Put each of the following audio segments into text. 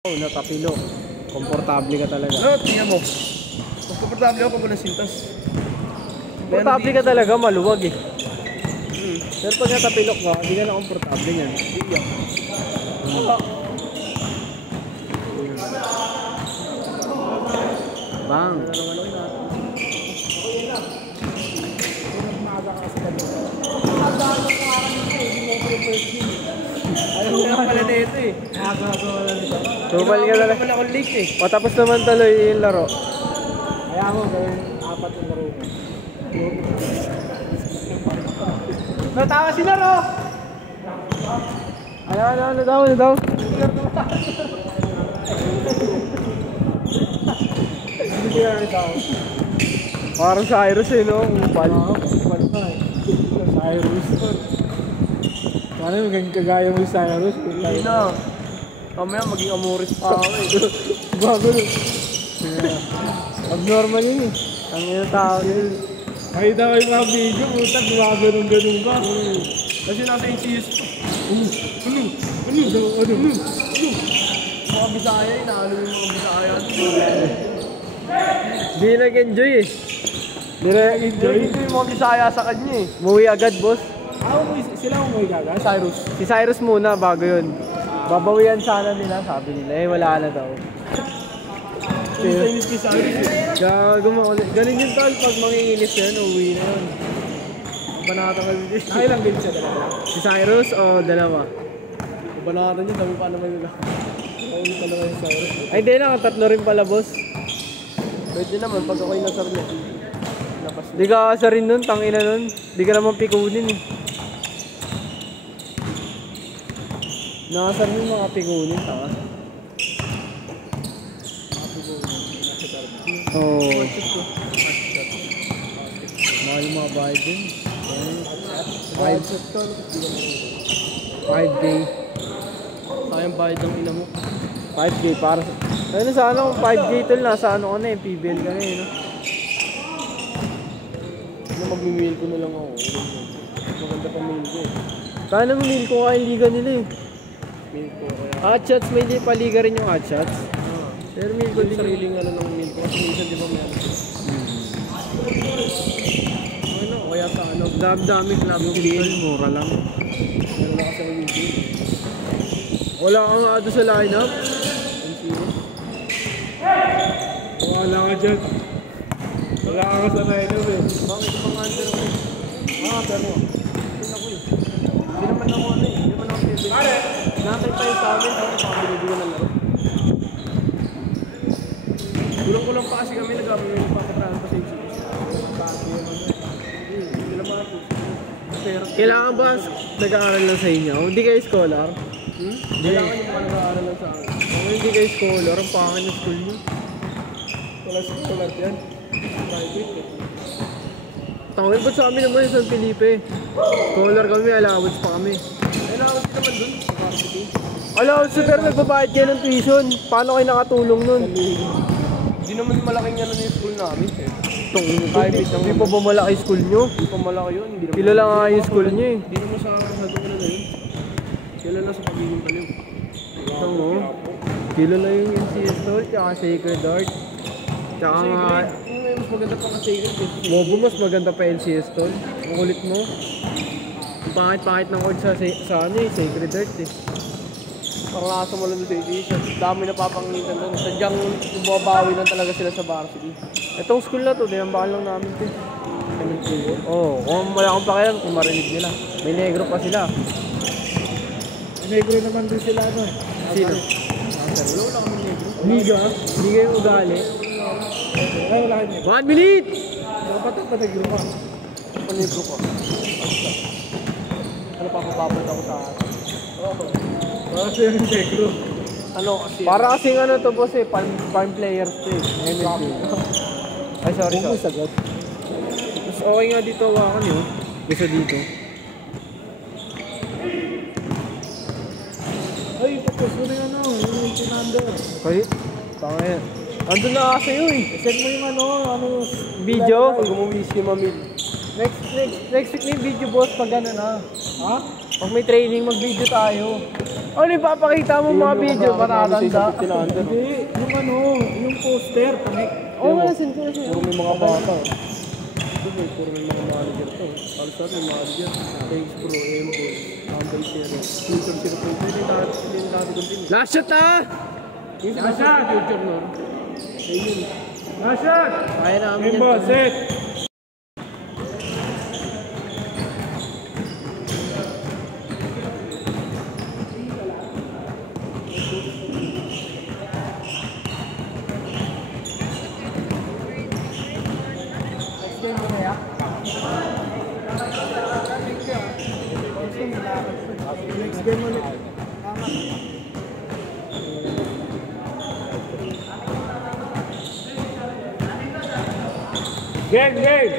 Natapilo. Komportable ka talaga. No, tingnan mo. Komportable ako pag walang sintas. Komportable ka talaga, maluwag eh. Pero pag natapilok ka, hindi ka na komportable yan. Bang. Ayaw ko pala na ito eh. Tumal ka talaga. Wala akong late eh. Matapos naman tuloy yung laro. Kaya mo, gawin 4 yung laro ko. Natawa si Laro! Ano daw? Hindi ka na daw. Parang si Cyrus eh, no? Upal. Upal pa eh. Cyrus. Paano yung maging kagaya mo yung Cyrus? Hindi na. Kamaya maging amoris pa ako eh. Bago nun. Abnormal yun eh. Ang ina tao yun. Makita ko yung mga video, putak, gumagano'n ka. Kasi nasa NCS ko. Ano? Mga Bisaya, inaalo yung mga Bisaya. Di nag-enjoy eh. Di nag-enjoy. Hindi yung mga Bisaya sa kanya eh. Muwi agad, boss. Sila ang umuwi gaga? Cyrus. Si Cyrus muna bago yun. Babawian sana nila, sabi nila. Eh, wala na daw. Inis si Cyrus eh. Gago mo ulit. Ganun yung tol, pag manginginis yun, uwi na yun. Banata ka dito. Nakailang games siya talaga? Si Cyrus o dalawa? Banata niya, dami pa naman nila. Nakailang talaga yung Cyrus. Ay, hindi na. Tatlo rin pala, boss. Pwede naman, pag ako'y nasar niya. Di ka asa rin nun, tangina nun. Di ka naman pikunin eh. Nakasar mo yung mga pikunin, tanga. Oo. Mahal yung mga bayad din. 5K. Sayang bayad ng ina mo. 5K para sa... Ano sa ano, 5K tol, nasa ano ka na eh, PBL ka na eh, no? Mag-mail ko na lang ako. Maganda pa mail ko eh. Kaya mail ko nga yung liga nila eh. Mail ko kaya. Hotshots, may paliga rin yung hotshots. Pero mail ko Yung din sariling ano ng mail ko. Kasi minsan di ba meron. Ano, kaya sa ano. Dami club tol, mura lang. Meron na kasi ng mail. Wala ka nga doon sa lineup. Wala ka dyan. Wala ka sa lineup eh. Bakit pang under ako? Pero hindi ako eh. Hindi naman ako ano eh. Hindi naman ako PBL. Nakatay tayo sa amin. Tapos pakabilibigan ng laro. Kulang-kulang pa kasi kami nag-amay yung papatrahan pa sa insurance. Hindi naman ako. Kailangan ba nag-aaral lang sa inyo? Hindi kayo scholar? Kailangan yung mga nag-aaral lang sa akin. Kung hindi kayo scholar, ang pangin yung school nyo. Wala yan. Private eh. Tangin, ba't sa amin naman yung San Felipe? Scholar kami, allowance pa kami. Kailangan din naman dun sa varsity. Allowance, pero nagbabayad kayo ng tuition. Paano kayo nakatulong nun? Hindi naman malaking ano yung school namin eh. Hindi pa ba malaki school nyo? Hindi pa malaki yun. Kilala nga yung school nyo eh. Hindi naman sa doon na yun. Kilala sa pagiging baliw. Oo. Kilala yung NCS tol, tsaka Sacred Heart. Tsaka nga... Mas maganda pa kasi yun. Mobo, mas maganda pa NCS tol. Ang kulit mo. Ang pangit-pangit ng coach sa ano eh, Sacred Heart eh. Pangasa mo lang sa edition. Dami na papangitan doon. Sadyang bumabawi lang talaga sila sa varsity. Itong school na to, dinambakan lang namin to. Oo, kung wala akong pakialam, kung marinig nila. May negro pa sila. Negro naman din sila ano eh. Sino? Wala kami negro. Liga? Liga yung ugali. Ay, wala kami negro. 1 minute! Dapat pa negro ka. Panegro ka. Ano pa papapad ako sa akin? Oo. Para siya yung negro. Ano kasi? Para kasing ano to boss eh, farm players to eh. MLB. Ay sorry. Sagot. Mas okay nga dito hawakan yun. Gusto dito. Ay, tapos mo na yung ano, yung tinando. Kahit? Pangit. Andun na kasi yun eh. Send mo yung ano, Video? Pag umuwi si Mamil. Next week may video boss pag ano na. Ha? Pag may training mag-video tayo. Ano ipapakita mo mga video? Matatanda. Hindi, yung ano, yung poster. Oo nga, nasin ko. Puro may mga bata. Puro may mga manager to. Halos lahat may manager. Thanks bro, Embo, Ambay Zero. Future 0.3. Hindi yung dati kong team. Last shot ah! Yung sa future no? Ayun. Last shot! Kaya namin Embo, yan. set! Next game ulit. Game!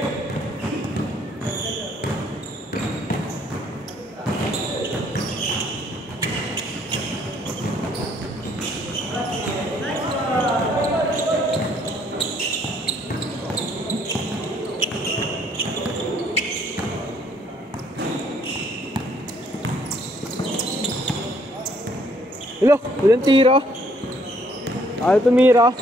Hello, walang tira. Ayaw tumira.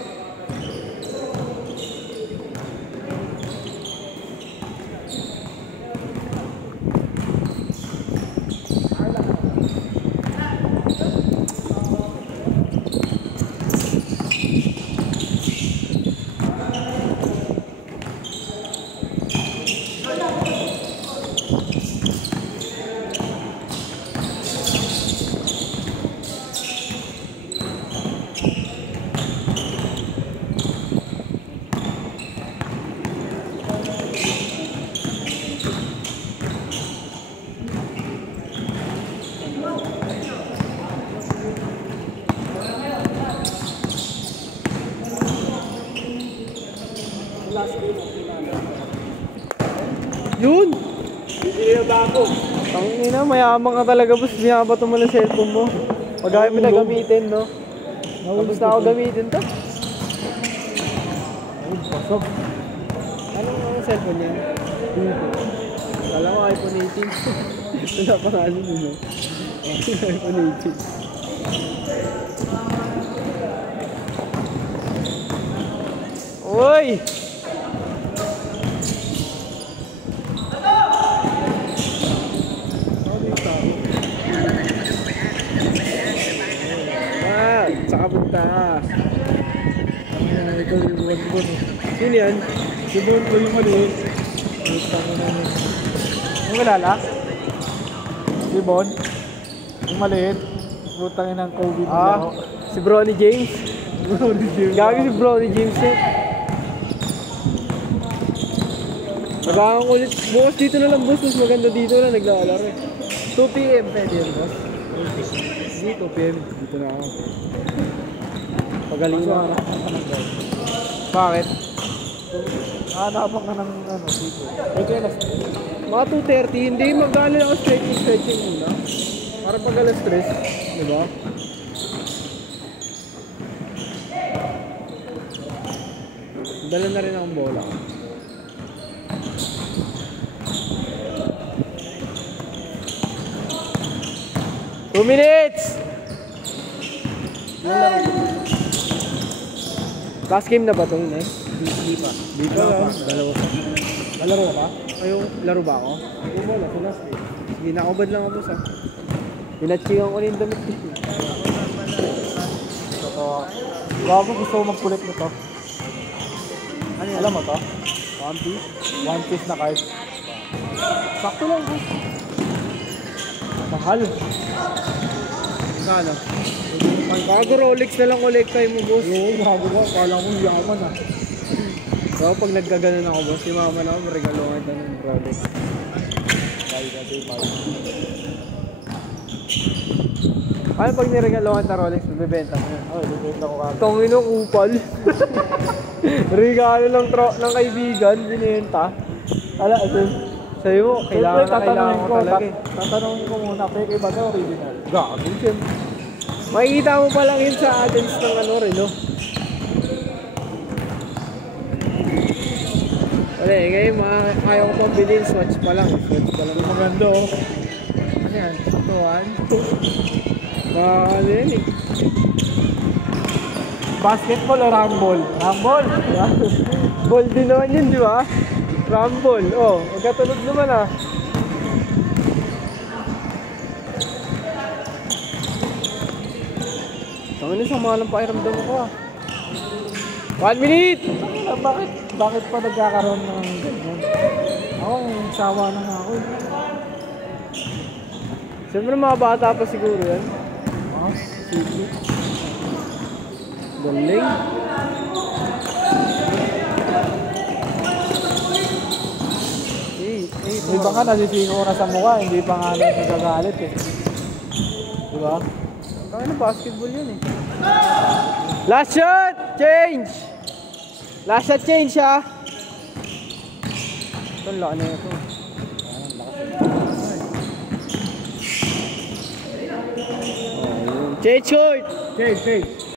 Yun! Hindi ba ako? Tangina, mayaman ka talaga boss. Binabato mo ng cellphone mo. Pag ayaw mo na gamitin, no? Tapos na ako gamitin to. Pasok. Anong cellphone niya? Kala ko iPhone 18. Wala pa nga ano no? iPhone 18. Uy! Saka punta. Ikaw yung buwan-buwan. Sino yan? Si Bon ko yung maliit. Ang malala? Si Bon. Yung maliit. Putangin ng COVID Ah, si Bronny James. Gagi si Bronny James eh. Nagkakang ulit. Bukas dito na lang boss. Mas maganda dito na naglalaro eh. 2 PM pwede yan boss. Hindi 2 PM. Dito na ako. Pagaling na. Bakit? Hanapan ka ng ano, dito. Ito yung last. Mga 2:30, hindi mag-aaral ako stretching muna. Para pag alas 3, di ba? Dala na rin akong bola. Two minutes! Last game na ba ito? Hindi pa. Di pa lang. Dalawa pa. Malaro ka? Ayun, laro ba ako? Hindi mo, last game. Sige, nakabad lang ako sa. Pinatchingan ko na yung damit ko. Totoo. Bago gusto ko magkulit nito. Ano yan? Alam mo to? One piece? One piece na card. Sakto lang ko. Mahal. Kano? Bago Rolex na lang kolektahin mo, boss. Oo, bago ba? Kala ko yaman ah. So, pag nagkaganon ako, boss, si mama na ako, regalohan ito ng Rolex. Ano pag niregalohan na Rolex, bibenta mo yan? Oo, bibenta ko kagad. Tangin ng upal. Regalo ng kaibigan, binenta. Ala, sa'yo mo, kailangan ko talaga eh. Tatanungin ko muna, peke ba ito original? Gago, siyempre. Makikita mo pa lang yun sa addons ng ano rin, no? Wala eh, ngayon ayaw ko pang bilhin, swatch pa lang. Swatch pa lang. Maganda oh. Ano yan? Tuwan? Ano yan eh. Basketball o rumble? Rumble? Ball din naman yun, di ba? Rumble. Oh, magkatulog naman ah. Tama na sa mga ng pakiramdam ko ah. 1 minute! Bakit pa nagkakaroon ng ganyan? Ako, sawa na nga ako. Siyempre mga bata pa siguro yan. Ah, Sige. Galing. Di ba nga nasisiko na sa mukha, hindi pa nga nagagalit eh. Di ba? Kaya na basketball yun eh. Last shot! Change! Last shot change ha! Ito, laki na ito. Change court! Change.